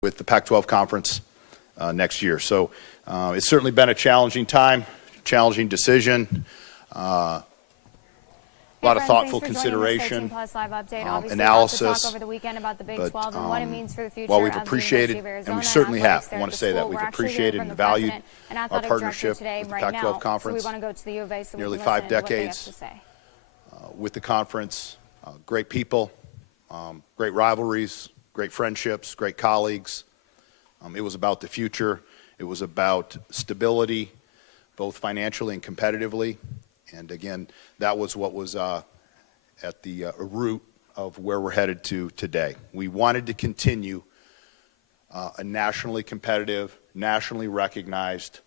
with the Pac-12 Conference next year. So it's certainly been a challenging time, challenging decision, a lot of thoughtful consideration, analysis. Over the weekend about the Big 12 and what it means for the future while we've appreciated, and we certainly have, I want to say that we've appreciated and valued our partnership with the Pac-12 Conference nearly 5 decades with the conference, great people, great rivalries, great friendships, great colleagues. It was about the future. It was about stability, both financially and competitively. And again, that was what was at the root of where we're headed to today. We wanted to continue a nationally competitive, nationally recognized,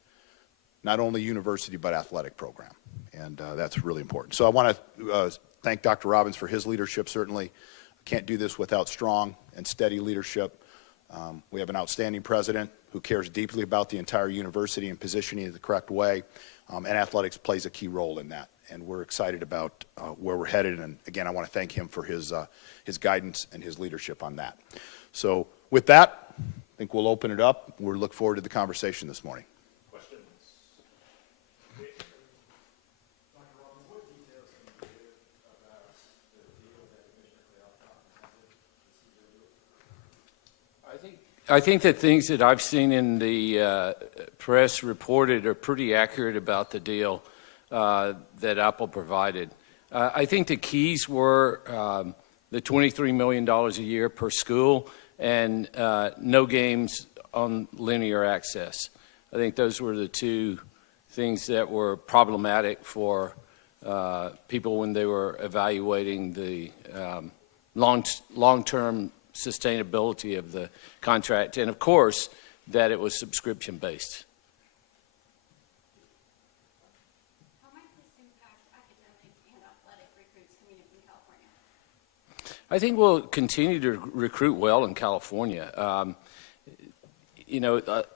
not only university but athletic program. And that's really important. So I want to thank Dr. Robbins for his leadership, certainly. Can't do this without strong and steady leadership. We have an outstanding president who cares deeply about the entire university and positioning it the correct way, and athletics plays a key role in that. And we're excited about where we're headed. And again, I want to thank him for his guidance and his leadership on that. So with that, I think we'll open it up. We look forward to the conversation this morning. I think that things that I've seen in the press reported are pretty accurate about the deal that Apple provided. I think the keys were the $23 million a year per school and no games on linear access. I think those were the two things that were problematic for people when they were evaluating the long-term sustainability of the contract, and of course that it was subscription based. How might this impact academic and athletic recruits coming in California? I think we'll continue to recruit well in California.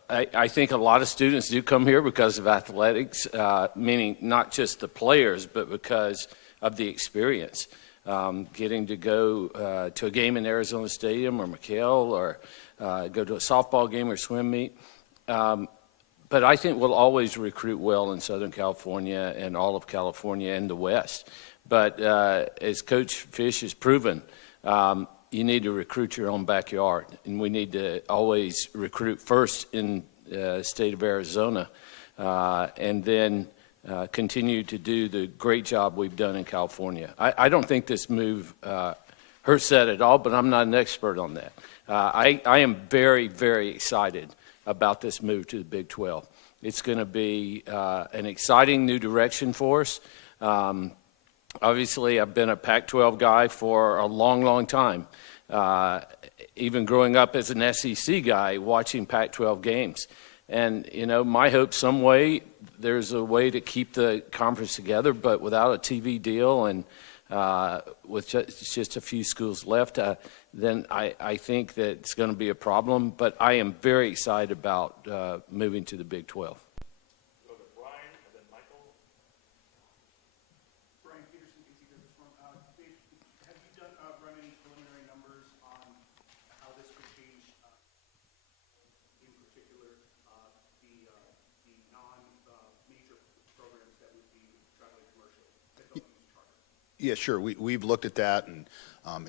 I think a lot of students do come here because of athletics, meaning not just the players, but because of the experience. Getting to go to a game in Arizona Stadium or McHale, or go to a softball game or swim meet. But I think we'll always recruit well in Southern California and all of California and the West. But as Coach Fish has proven, you need to recruit your own backyard. And we need to always recruit first in the state of Arizona, and then continue to do the great job we've done in California. I don't think this move hurts that at all, but I'm not an expert on that. I am very, very excited about this move to the Big 12. It's going to be an exciting new direction for us. Obviously, I've been a Pac-12 guy for a long, long time, even growing up as an SEC guy watching Pac-12 games. And, my hope some way there's a way to keep the conference together, but without a TV deal and with just a few schools left, then I think that it's going to be a problem. But I am very excited about moving to the Big 12. Go to Brian and then Michael. Brian Peterson, BC Business Forum. Dave, have you run any preliminary numbers on how this could change, in particular, the non-major programs that would be traveling commercial that don't use charter? Yeah, sure. We've looked at that and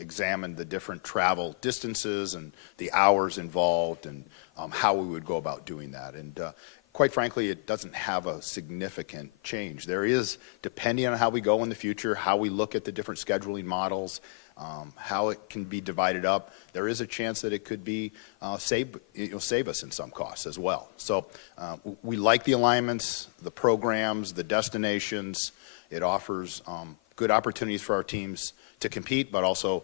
examined the different travel distances and the hours involved and how we would go about doing that. And quite frankly, it doesn't have a significant change. There is, depending on how we go in the future, how we look at the different scheduling models, how it can be divided up, there is a chance that it could be save us in some costs as well. So we like the alignments, the programs, the destinations. It offers good opportunities for our teams to compete, but also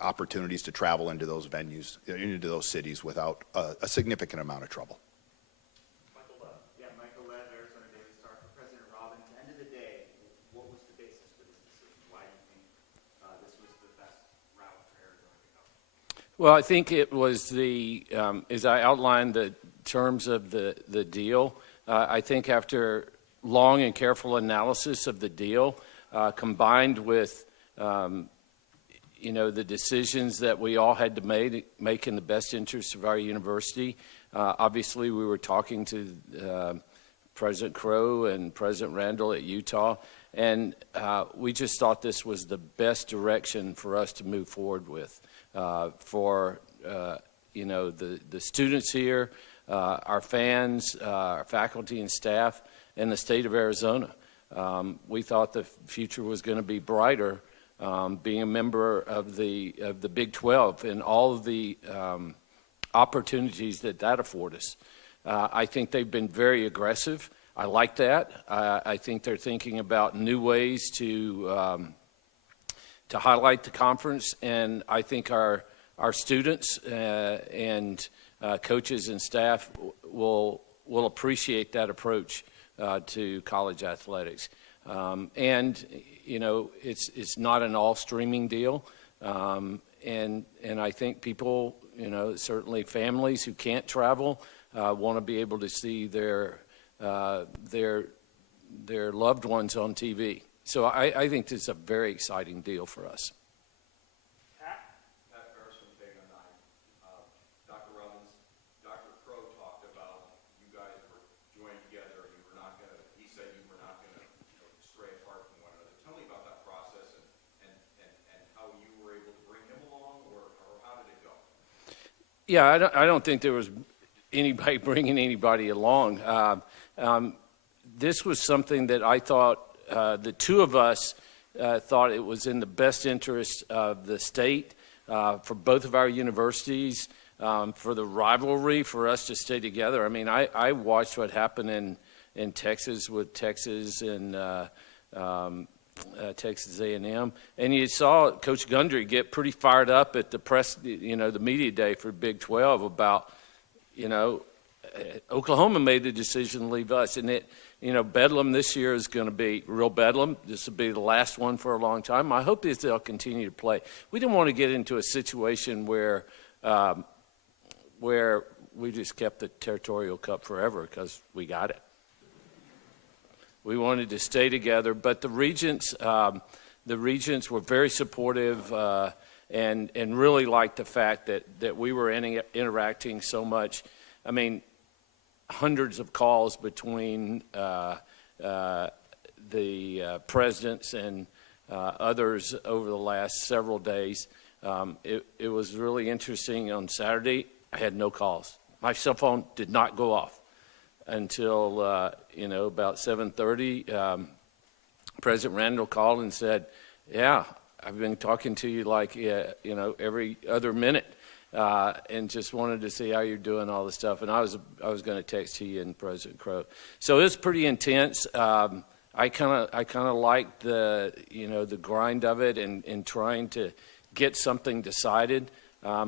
opportunities to travel into those venues, into those cities without a significant amount of trouble. Michael Lev. Yeah, Michael Lev, Arizona Daily Star. For President Robbins, at the end of the day, what was the basis for this decision? Why do you think this was the best route for Arizona to go? Well, I think it was as I outlined the terms of the deal, I think after long and careful analysis of the deal, combined with you know, the decisions that we all had to make in the best interest of our university. Obviously, we were talking to President Crow and President Randall at Utah, and we just thought this was the best direction for us to move forward with for you know, the students here, our fans, our faculty and staff, and the state of Arizona. We thought the future was going to be brighter being a member of the Big 12 and all of the opportunities that afford us. I think they've been very aggressive. I like that. I think they're thinking about new ways to highlight the conference, and I think our students and coaches and staff will appreciate that approach to college athletics. And you know, it's not an all streaming deal, and I think people, you know, certainly families who can't travel want to be able to see their loved ones on TV. So I think this is a very exciting deal for us. Pat? Pat Ferris from Big on 9. Dr. Robbins, Dr. Crow talked about you guys were joined together. You were not going to, he said you were not going to, you know, stray apart from one another. Tell me about that process and how you were able to bring him along, or how did it go? Yeah, I don't think there was anybody bringing anybody along. This was something that I thought the two of us thought it was in the best interest of the state, for both of our universities, for the rivalry, for us to stay together. I mean, I watched what happened in Texas with Texas and Texas A&M, and you saw Coach Gundry get pretty fired up at the press, you know, the media day for Big 12 about, you know, Oklahoma made the decision to leave us, and it, you know, Bedlam this year is going to be real Bedlam. This will be the last one for a long time. My hope is they'll continue to play. We didn't want to get into a situation where we just kept the Territorial Cup forever because we got it. We wanted to stay together, but the regents were very supportive and really liked the fact that we were interacting so much. I mean, hundreds of calls between the presidents and others over the last several days. It was really interesting. On Saturday, I had no calls. My cell phone did not go off until you know, about 7:30. President Randall called and said, "Yeah, I've been talking to you like you know, every other minute." And just wanted to see how you're doing, all this stuff. And I was going to text he and President Crow. So it was pretty intense. I kind of liked the, you know, the grind of it and trying to get something decided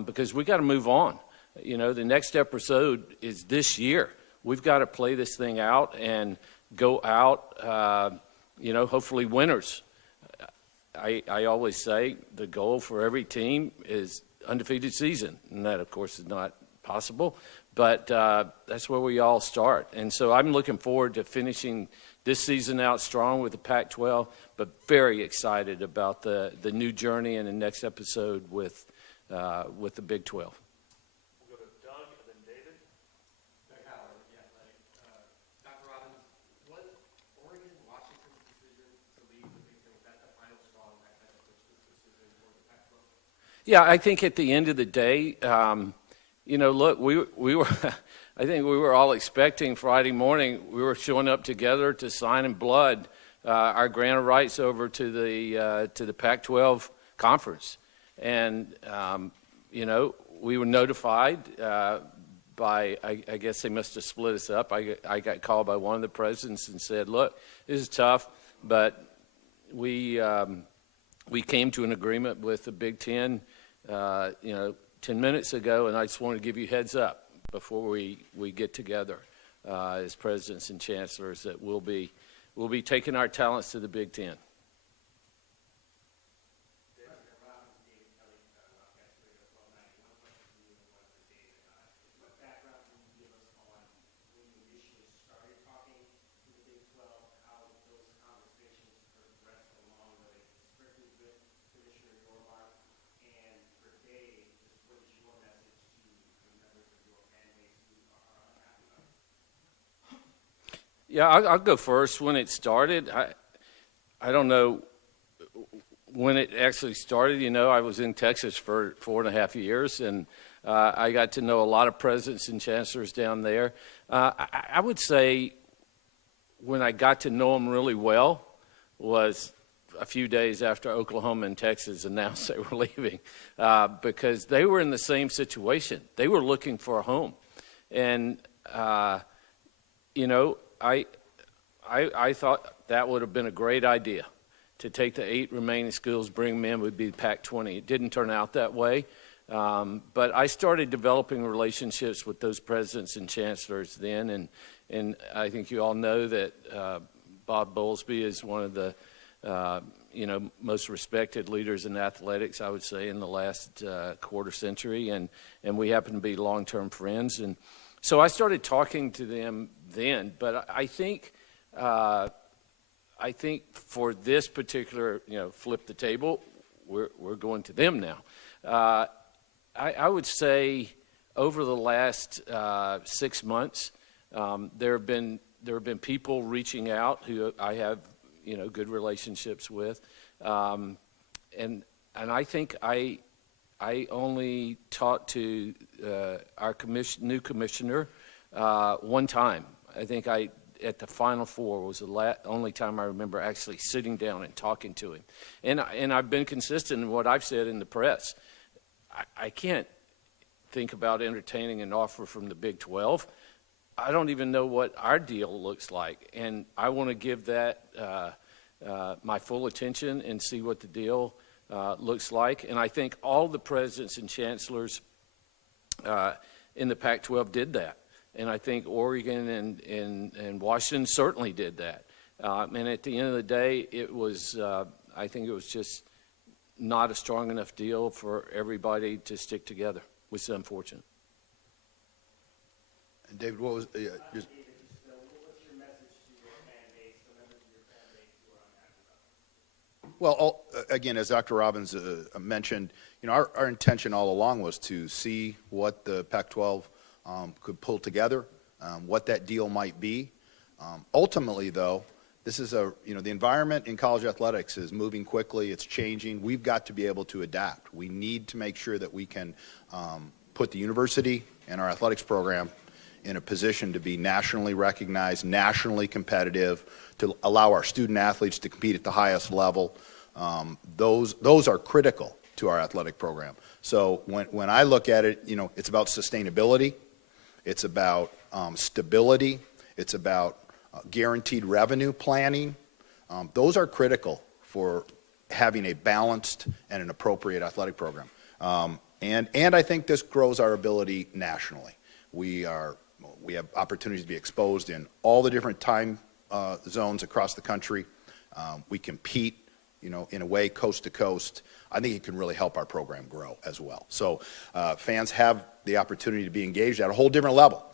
because we got to move on. You know, the next episode is this year. We've got to play this thing out and go out, you know, hopefully winners. I always say the goal for every team is undefeated season, and that, of course, is not possible, but that's where we all start. And so I'm looking forward to finishing this season out strong with the Pac-12, but very excited about the new journey and the next episode with the Big 12. We'll go to Doug and then David. Doug Howard, yeah, Dr. Robbins, was Oregon, Washington's decision to leave the Big 12, was that the final straw that kind of pushed this decision for the Pac-12? Yeah, I think at the end of the day, you know, look, we were, I think we were all expecting Friday morning, we were showing up together to sign in blood our grant of rights over to the Pac-12 conference. And, you know, we were notified by, I guess they must have split us up. I got called by one of the presidents and said, "Look, this is tough, but we came to an agreement with the Big Ten, you know, 10 minutes ago, and I just want to give you heads up before we get together as presidents and chancellors that we'll be taking our talents to the Big Ten." Yeah, I'll go first. When it started, I don't know when it actually started. You know, I was in Texas for 4.5 years, and I got to know a lot of presidents and chancellors down there. I would say when I got to know them really well was a few days after Oklahoma and Texas announced they were leaving, because they were in the same situation. They were looking for a home. And, you know, I thought that would have been a great idea to take the 8 remaining schools, bring them in, would be Pac-20. It didn't turn out that way. But I started developing relationships with those presidents and chancellors then, and I think you all know that Bob Bowlesby is one of the you know, most respected leaders in athletics, I would say, in the last quarter century, and we happen to be long-term friends. And so I started talking to them then, but I think for this particular, you know, flip the table, we're going to them now. I would say over the last 6 months, there have been people reaching out who I have, you know, good relationships with, and I think I only talked to our new commissioner one time. I think at the Final Four was the only time I remember actually sitting down and talking to him, and I've been consistent in what I've said in the press. I can't think about entertaining an offer from the Big 12. I don't even know what our deal looks like, and I want to give that my full attention and see what the deal looks like. And I think all the presidents and chancellors in the Pac-12 did that, and I think Oregon and Washington certainly did that. And at the end of the day, it was I think it was just not a strong enough deal for everybody to stick together, which is unfortunate. And David, what was just what's your message to your fan base, the members of your fan base who are unhappy about this? well, again, as Dr. Robbins mentioned, you know, our intention all along was to see what the Pac-12 could pull together, what that deal might be. Ultimately, though, this is you know, the environment in college athletics is moving quickly. It's changing. We've got to be able to adapt. We need to make sure that we can put the university and our athletics program in a position to be nationally recognized, nationally competitive, to allow our student athletes to compete at the highest level. Those are critical to our athletic program. So when I look at it, you know, it's about sustainability, it's about stability, it's about guaranteed revenue planning. Those are critical for having a balanced and an appropriate athletic program. And I think this grows our ability nationally. We have opportunities to be exposed in all the different time zones across the country. We compete, you know, in a way coast to coast. I think it can really help our program grow as well. So fans have the opportunity to be engaged at a whole different level.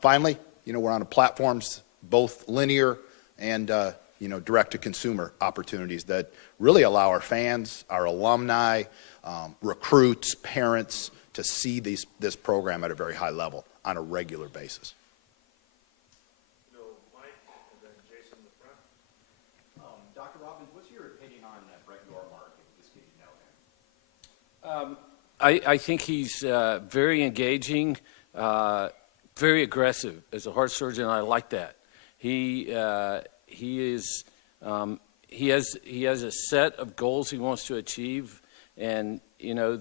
Finally, you know, we're on platforms, both linear and you know, direct-to-consumer opportunities that really allow our fans, our alumni, recruits, parents to see this program at a very high level on a regular basis. No, Mike, and then Jason in the front. Dr. Robbins, what's your opinion on Brett Yormark, and just getting to know him? I think he's very engaging, very aggressive. As a heart surgeon, I like that. He has a set of goals he wants to achieve, and you know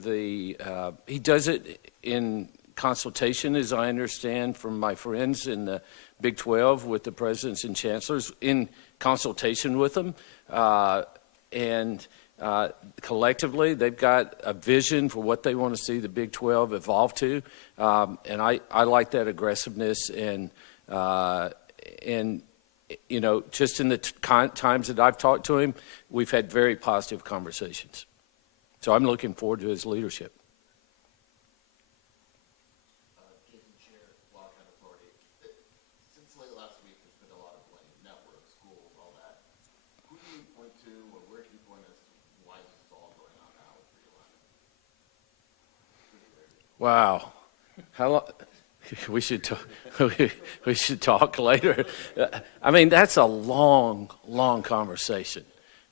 he does it in consultation, as I understand from my friends in the Big 12 with the presidents and chancellors, in consultation with them, and collectively they've got a vision for what they want to see the Big 12 evolve to, and I like that aggressiveness, and you know, just in the times that I've talked to him, we've had very positive conversations. So I'm looking forward to his leadership. Jason Chair, Wildcat Authority. Since late last week, there's been a lot of blame, networks, schools, all that. Who do you point to, or where do you point as to why this is all going on now with 311? Wow. How long? we should we should talk later. I mean, that's a long conversation.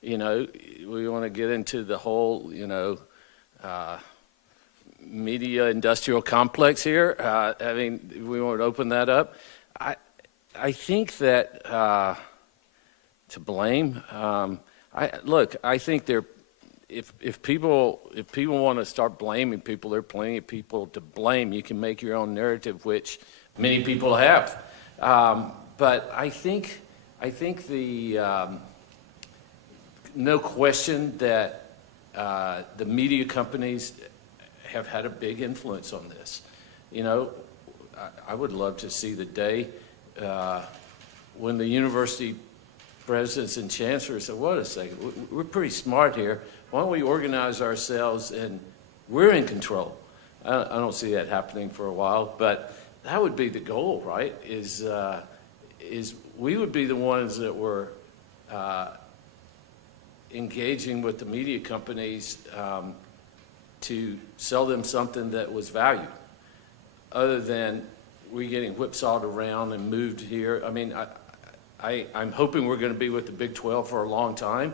You know, we want to get into the whole, you know, media industrial complex here. I mean, we want to open that up. I think that to blame. I think if people want to start blaming people, there are plenty of people to blame. You can make your own narrative, which many people have. But I think the no question that the media companies have had a big influence on this. You know, I would love to see the day when the university presidents and chancellors said, wait a second, we're pretty smart here. Why don't we organize ourselves and we're in control? I don't see that happening for a while, but that would be the goal, right? Is we would be the ones that were engaging with the media companies to sell them something that was valued, other than we getting whipsawed around and moved here. I mean, I'm hoping we're going to be with the Big 12 for a long time,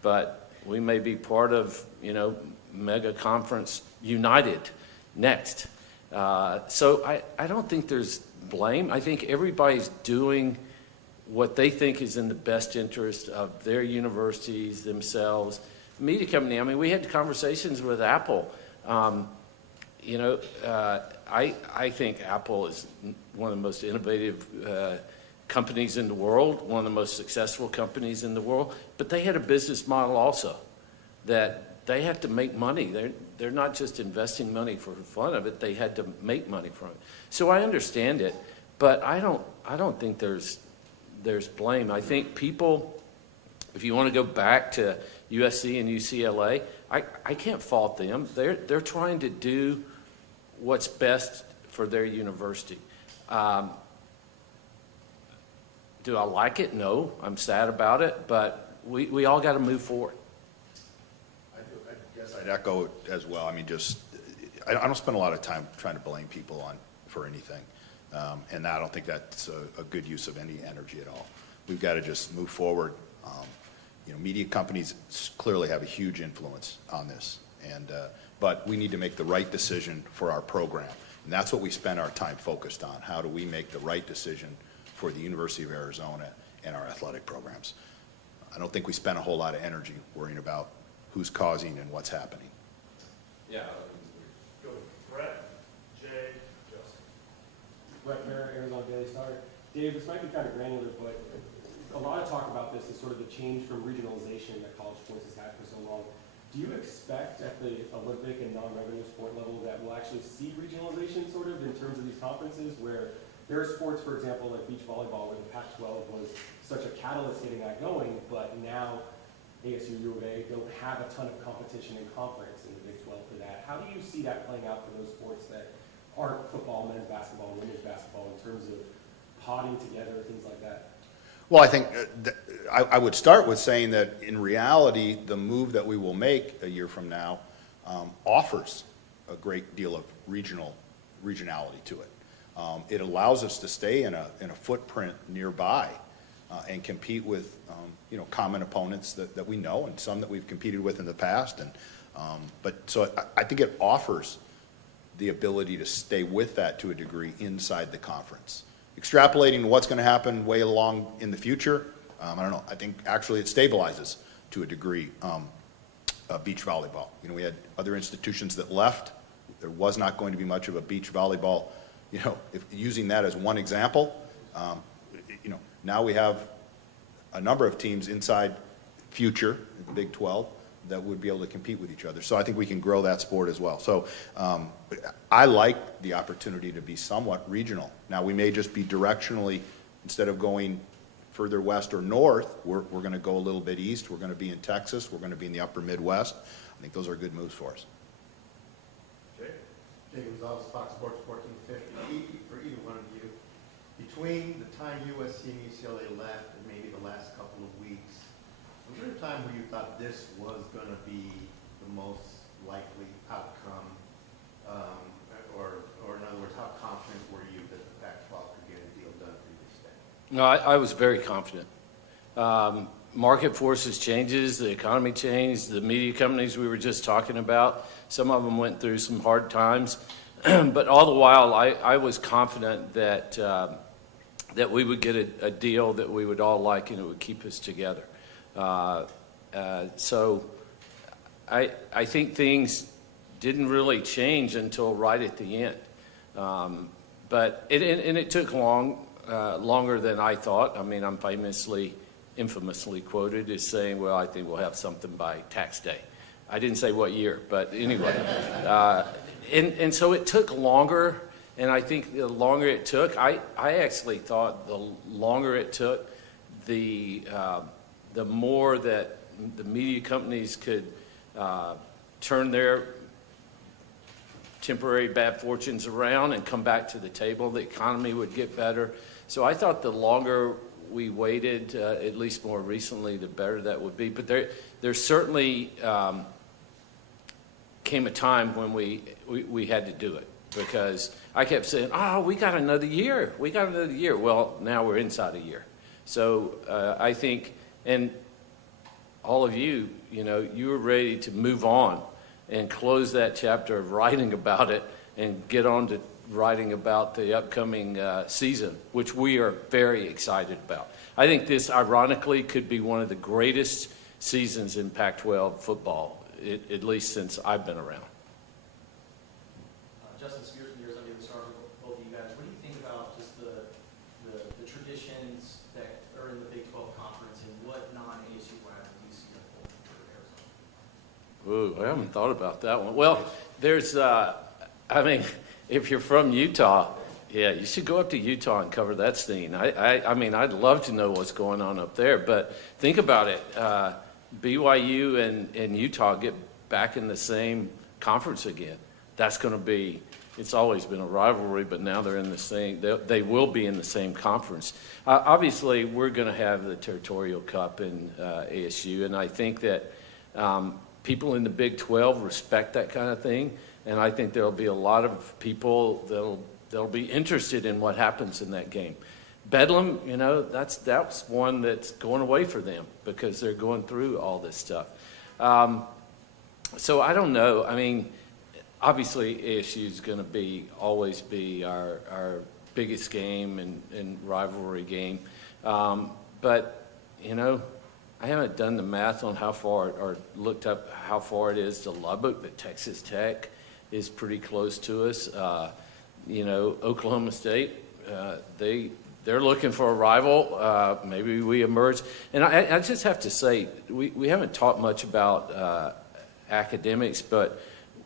but we may be part of, you know, mega conference United next. So I don't think there's blame. I think everybody's doing what they think is in the best interest of their universities, themselves. Media company, I mean, we had conversations with Apple. You know, I think Apple is one of the most innovative companies in the world, one of the most successful companies in the world, but they had a business model also that they have to make money. They're not just investing money for fun of it, they had to make money from it. So I understand it, but I don't think there's blame. I think people, if you want to go back to USC and UCLA, I can't fault them. They're trying to do what's best for their university. Do I like it? No. I'm sad about it, but we all got to move forward. I guess I'd echo it as well. I mean, I don't spend a lot of time trying to blame people for anything. And I don't think that's a good use of any energy at all. We've got to just move forward. You know, media companies clearly have a huge influence on this, but we need to make the right decision for our program. And that's what we spend our time focused on. How do we make the right decision for the University of Arizona and our athletic programs? I don't think we spend a whole lot of energy worrying about who's causing and what's happening. Yeah. Go Brett, Jay, Justin. Brett Merritt, Arizona Daily Star. Dave, this might be kind of granular, but a lot of talk about this is sort of the change from regionalization that college sports has had for so long. Do you expect at the Olympic and non-revenue sport level that we'll actually see regionalization sort of in terms of these conferences, where there are sports, for example, like beach volleyball, where the Pac-12 was such a catalyst getting that going, but now ASU, U of A don't have a ton of competition in conference in the Big 12 for that. How do you see that playing out for those sports that aren't football, men's basketball, women's basketball, in terms of podding together, things like that? Well, I think I would start with saying that in reality, the move that we will make a year from now offers a great deal of regionality to it. It allows us to stay in a footprint nearby and compete with you know, common opponents that we know and some that we've competed with in the past. So I think it offers the ability to stay with that to a degree inside the conference. Extrapolating what's going to happen way along in the future, I don't know. I think actually it stabilizes to a degree beach volleyball. You know, we had other institutions that left. There was not going to be much of a beach volleyball. You know, using that as one example, you know, now we have a number of teams inside future, the Big 12, that would be able to compete with each other. So I think we can grow that sport as well. So I like the opportunity to be somewhat regional. Now, we may just be directionally, instead of going further west or north, we're going to go a little bit east. We're going to be in Texas. We're going to be in the upper Midwest. I think those are good moves for us. Jay? Jay Gonzalez, Fox Sports 1450. For either one of you, between the time USC and UCLA left and maybe the last couple of weeks, was there a time where you thought this was going to be the most likely outcome? Or in other words, how confident were you No, I was very confident. Market forces changes, the economy changed, the media companies we were just talking about, some of them went through some hard times. But all the while, I was confident that that we would get a deal that we would all like and it would keep us together. So I think things didn't really change until right at the end. But it took longer than I thought. I mean, I'm infamously quoted as saying, well, I think we'll have something by tax day. I didn't say what year, but anyway. And so it took longer, and I think the longer it took, I actually thought the longer it took, the more that the media companies could turn their temporary bad fortunes around and come back to the table, the economy would get better. So I thought the longer we waited, at least more recently, the better that would be. But there certainly came a time when we had to do it, because I kept saying, oh, we got another year. Well, now we're inside a year. So I think, and all of you, you were ready to move on and close that chapter of writing about it and get on to writing about the upcoming season, which we are very excited about. I think this, ironically, could be one of the greatest seasons in Pac-12 football, at least since I've been around. Justin Spears from Years on Daily Star, both of you guys. What do you think about just the traditions that are in the Big 12 Conference, and what non-ASU rivalry do you see unfolding for Arizona? Ooh, I haven't thought about that one. Well, there's, if you're from Utah, yeah, you should go up to Utah and cover that scene. I mean, I'd love to know what's going on up there, but think about it. BYU and Utah get back in the same conference again. That's going to be, it's always been a rivalry, but now they're in the same, they will be in the same conference. Obviously, we're going to have the Territorial Cup in ASU, and I think that people in the Big 12 respect that kind of thing, and I think there'll be a lot of people that'll be interested in what happens in that game. Bedlam, that's one that's going away for them because they're going through all this stuff. So I don't know. I mean, obviously ASU is going to always be our biggest game and rivalry game. But, I haven't done the math on how far, or looked up how far it is to Lubbock, but Texas Tech is pretty close to us. Oklahoma State, they're looking for a rival. Maybe we emerge. And I just have to say, we haven't talked much about academics, but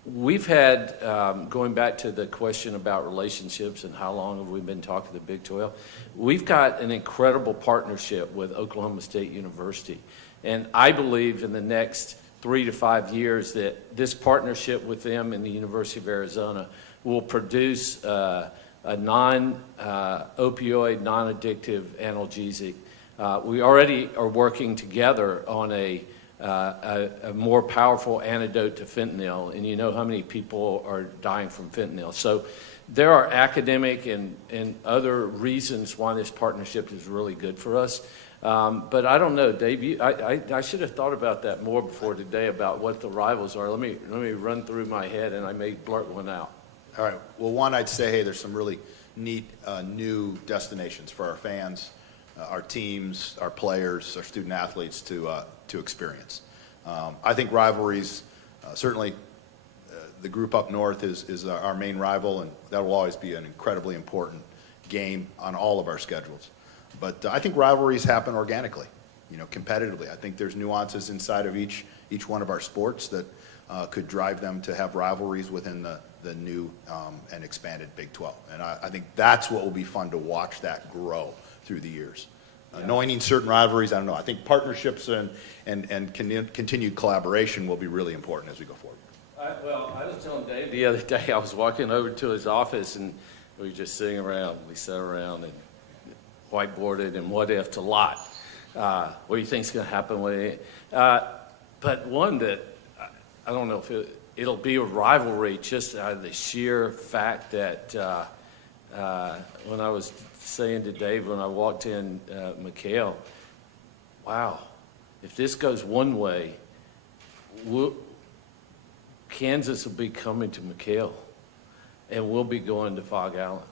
we've had, going back to the question about relationships and how long have we been talking to the Big 12, we've got an incredible partnership with Oklahoma State University. And I believe in the next 3 to 5 years that this partnership with them and the University of Arizona will produce a non-opioid, non-addictive analgesic. We already are working together on a more powerful antidote to fentanyl, and you know how many people are dying from fentanyl. So there are academic and other reasons why this partnership is really good for us. But I don't know, Dave, I should have thought about that more before today about what the rivals are. Let me run through my head, and I may blurt one out. All right. Well, one, I'd say, hey, there's some really neat new destinations for our fans, our teams, our players, our student athletes to experience. I think rivalries, certainly the group up north is our main rival, and that will always be an incredibly important game on all of our schedules. But I think rivalries happen organically, competitively. I think there's nuances inside of each one of our sports that could drive them to have rivalries within the new and expanded Big 12. And I think that's what will be fun to watch that grow through the years. Knowing certain rivalries, I don't know. I think partnerships and continued collaboration will be really important as we go forward. I was telling Dave the other day, I was walking over to his office, and we were just sitting around. We sat around and whiteboarded and what if a lot. What do you think is going to happen with it? But one that I don't know if it'll be a rivalry just out of the sheer fact that when I was saying to Dave when I walked in McHale, wow, if this goes one way, Kansas will be coming to McHale, and we'll be going to Fog Allen.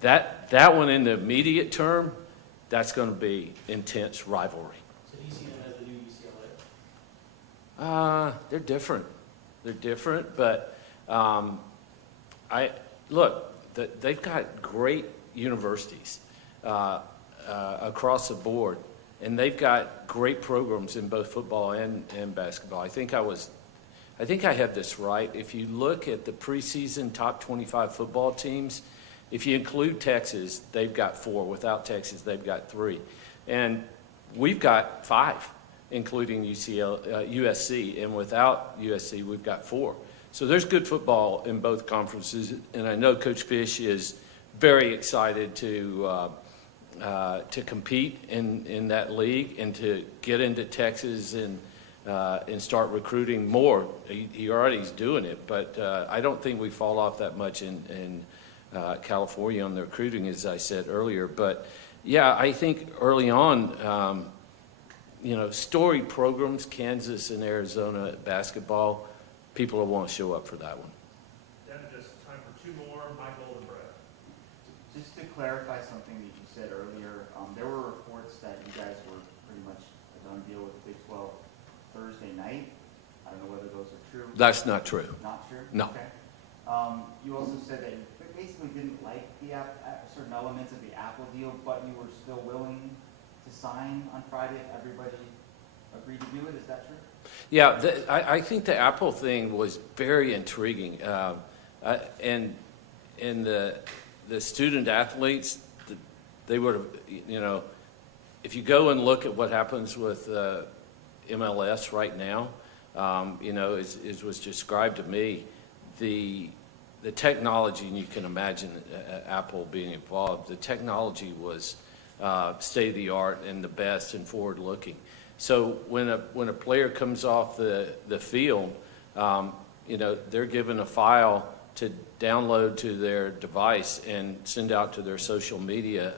That one in the immediate term, that's going to be intense rivalry. So do you see them as the new UCLA? They're different. They're different, but they've got great universities across the board, and they've got great programs in both football and basketball. I think I have this right. If you look at the preseason top 25 football teams, if you include Texas, they've got 4. Without Texas, they've got 3. And we've got 5, including USC. And without USC, we've got 4. So there's good football in both conferences. And I know Coach Fish is very excited to compete in that league and to get into Texas and start recruiting more. He already is doing it, but I don't think we fall off that much in California on the recruiting, as I said earlier. But yeah, I think early on, storied programs, Kansas and Arizona basketball, people will want to show up for that one. Then just time for 2 more, Michael and Brett. Just to clarify something that you said earlier, there were reports that you guys were pretty much a done deal with the Big 12 Thursday night. I don't know whether those are true. That's not true. Not true? No. Okay. You also said that you basically didn't like the certain elements of the Apple deal, but you were still willing to sign on Friday if everybody agreed to do it. Is that true? Yeah, I think the Apple thing was very intriguing. And the student athletes, they would have, if you go and look at what happens with MLS right now, as was described to me, the technology, and you can imagine Apple being involved, the technology was state-of-the-art and the best and forward-looking. So when a player comes off the field, they're given a file to download to their device and send out to their social media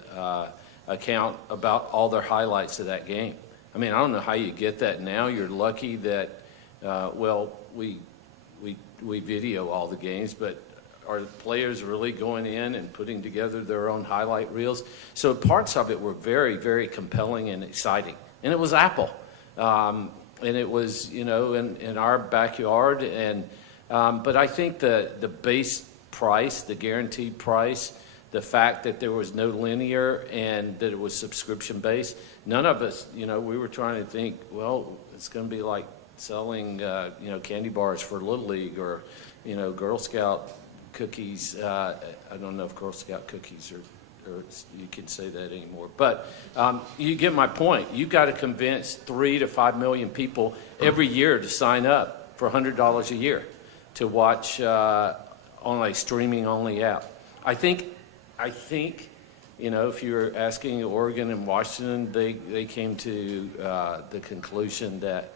account about all their highlights of that game. I mean, I don't know how you get that now. You're lucky that, we video all the games, but are the players really going in and putting together their own highlight reels? So parts of it were very, very compelling and exciting. And it was Apple. And it was, in our backyard. But I think the base price, the guaranteed price, the fact that there was no linear and that it was subscription-based, none of us, we were trying to think, well, it's going to be like selling, candy bars for Little League or, Girl Scout cookies. I don't know if Girl Scout cookies or you can say that anymore. But you get my point. You've got to convince 3 to 5 million people every year to sign up for $100 a year to watch on a streaming-only app. I think, if you're asking Oregon and Washington, they came to the conclusion that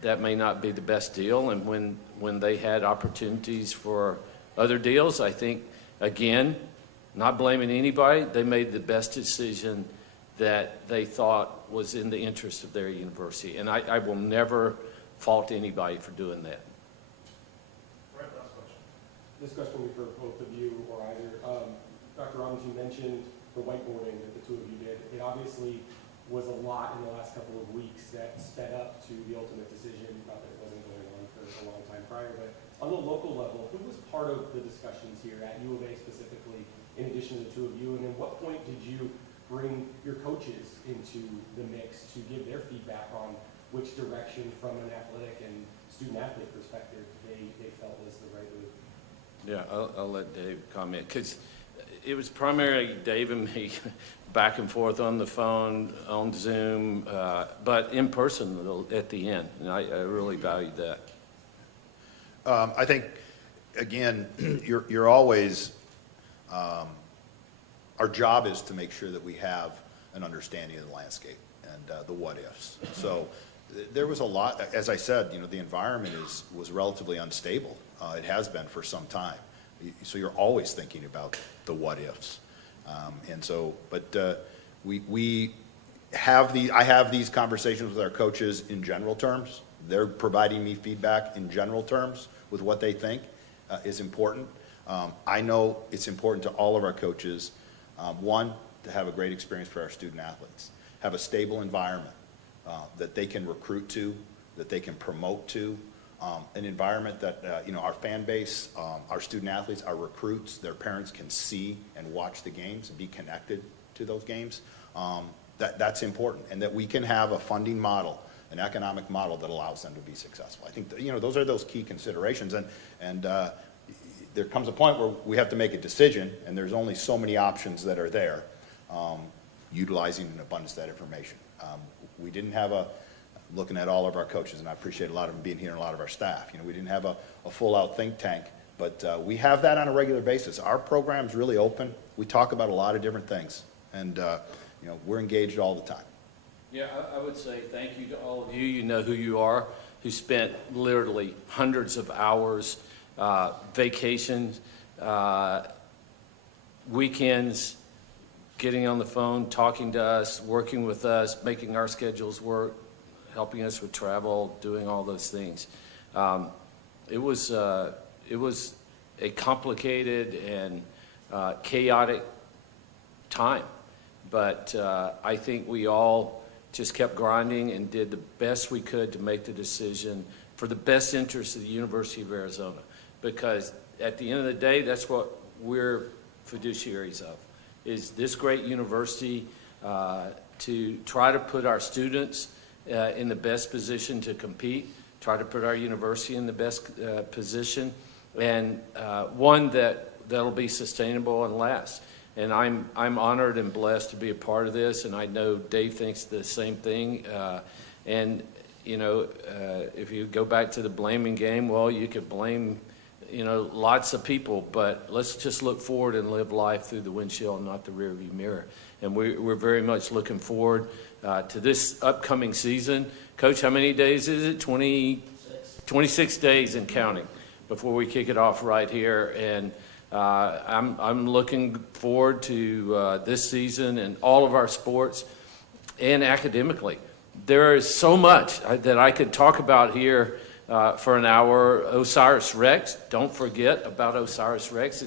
that may not be the best deal. And when they had opportunities for other deals, I think, again, not blaming anybody, they made the best decision that they thought was in the interest of their university. And I will never fault anybody for doing that. Brett, last question. This question will be for both of you or either. Dr. Robbins, you mentioned the whiteboarding that the 2 of you did. It obviously was a lot in the last couple of weeks that sped up to the ultimate decision. Not that it wasn't going on for a long time prior, but on the local level, who was part of the discussions here at U of A specifically, in addition to the 2 of you? And at what point did you bring your coaches into the mix to give their feedback on which direction from an athletic and student-athlete perspective they felt was the right move? Yeah, I'll let Dave comment, because it was primarily Dave and me back and forth on the phone, on Zoom, but in person at the end, and I really valued that. I think, again, you're always, our job is to make sure that we have an understanding of the landscape and the what-ifs. So there was a lot, as I said, the environment was relatively unstable. It has been for some time. So you're always thinking about the what ifs. I have these conversations with our coaches in general terms. They're providing me feedback in general terms with what they think is important. I know it's important to all of our coaches, one, to have a great experience for our student athletes, have a stable environment that they can recruit to, that they can promote to, an environment that our fan base, our student athletes, our recruits, their parents can see and watch the games and be connected to those games. That's important, and that we can have a funding model, an economic model that allows them to be successful. I think those are those key considerations, and there comes a point where we have to make a decision, and there's only so many options that are there, utilizing an abundance of that information. We didn't have looking at all of our coaches, and I appreciate a lot of them being here and a lot of our staff. We didn't have a full-out think tank, but we have that on a regular basis. Our program's really open. We talk about a lot of different things, and we're engaged all the time. Yeah, I would say thank you to all of you. You know who you are, who spent literally hundreds of hours, vacations, weekends, getting on the phone, talking to us, working with us, making our schedules work, helping us with travel, doing all those things. It was a complicated and chaotic time, but I think we all just kept grinding and did the best we could to make the decision for the best interest of the University of Arizona, because at the end of the day, that's what we're fiduciaries of, is this great university to try to put our students in the best position to compete, try to put our university in the best position, and one that'll be sustainable and last. And I'm honored and blessed to be a part of this, and I know Dave thinks the same thing. If you go back to the blaming game, well, you could blame, lots of people, but let's just look forward and live life through the windshield, not the rearview mirror. And we're very much looking forward to this upcoming season. Coach, how many days is it? 26 days and counting before we kick it off right here. And I'm looking forward to this season and all of our sports and academically. There is so much that I could talk about here for an hour. OSIRIS-REx, don't forget about OSIRIS-REx.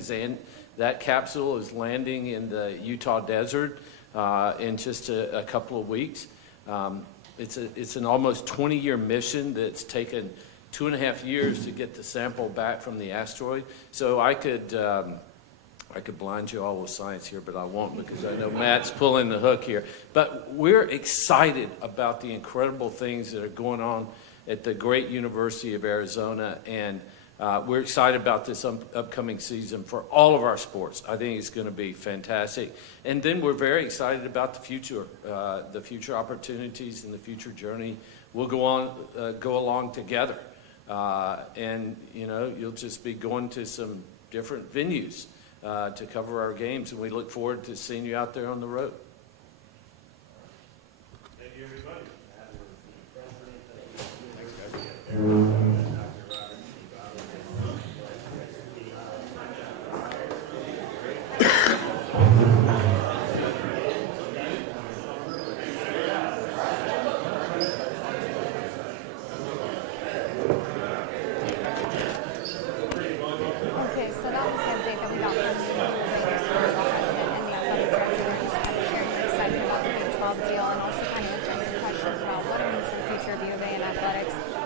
That capsule is landing in the Utah desert in just a couple of weeks. It's an almost 20-year mission that's taken 2.5 years to get the sample back from the asteroid. So I could blind you all with science here, but I won't, because I know Matt's pulling the hook here. But we're excited about the incredible things that are going on at the great University of Arizona, and we're excited about this upcoming season for all of our sports. I think it's going to be fantastic. And then we're very excited about the future opportunities and the future journey. We'll go along together. And you'll just be going to some different venues to cover our games, and we look forward to seeing you out there on the road. Thank you, everybody.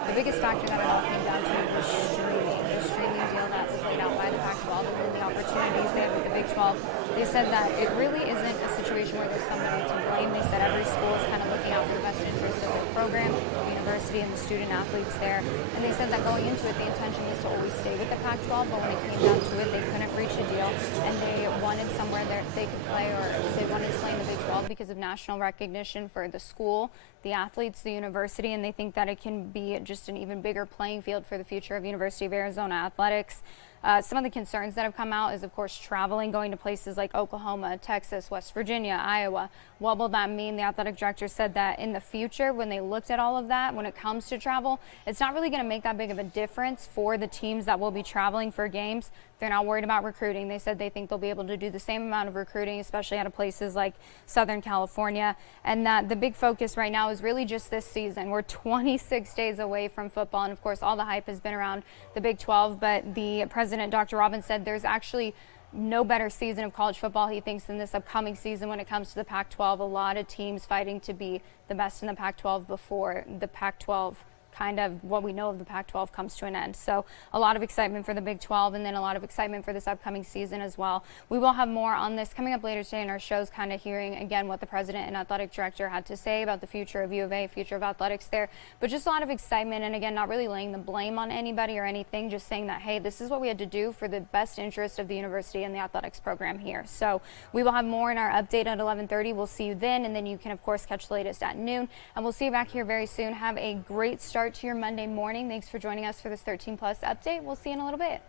The biggest factor that it all came down to was the streaming deal that was laid out by the Pac-12 and the opportunities they had with the Big 12. They said that it really isn't a situation where there's somebody to blame. They said every school is kind of looking out for the best interest of the program, the university, and the student athletes there. And they said that going into it, the intention was to always stay with the Pac-12, but when it came down to it, they couldn't reach a deal, and they wanted somewhere that they could play, or they wanted to play in the Big 12 because of national recognition for the school, the athletes, the university, and they think that it can be just an even bigger playing field for the future of University of Arizona athletics. Some of the concerns that have come out is, of course, traveling, going to places like Oklahoma, Texas, West Virginia, Iowa. What will that mean? The athletic director said that in the future, when they looked at all of that, when it comes to travel, it's not really going to make that big of a difference for the teams that will be traveling for games. They're not worried about recruiting. They said they think they'll be able to do the same amount of recruiting, especially out of places like Southern California, and that the big focus right now is really just this season. We're 26 days away from football, and of course all the hype has been around the Big 12, but the president, Dr. Robbins, said there's actually no better season of college football, he thinks, than this upcoming season when it comes to the Pac-12. A lot of teams fighting to be the best in the Pac-12 before the Pac-12, kind of what we know of the Pac-12, comes to an end. So a lot of excitement for the Big 12, and then a lot of excitement for this upcoming season as well. We will have more on this coming up later today in our shows, kind of hearing again what the president and athletic director had to say about the future of U of A, future of athletics there. But just a lot of excitement, and again, not really laying the blame on anybody or anything, just saying that, hey, this is what we had to do for the best interest of the university and the athletics program here. So we will have more in our update at 11:30. We'll see you then, and then you can of course catch the latest at noon, and we'll see you back here very soon. Have a great start to your Monday morning. Thanks for joining us for this 13 Plus update. We'll see you in a little bit.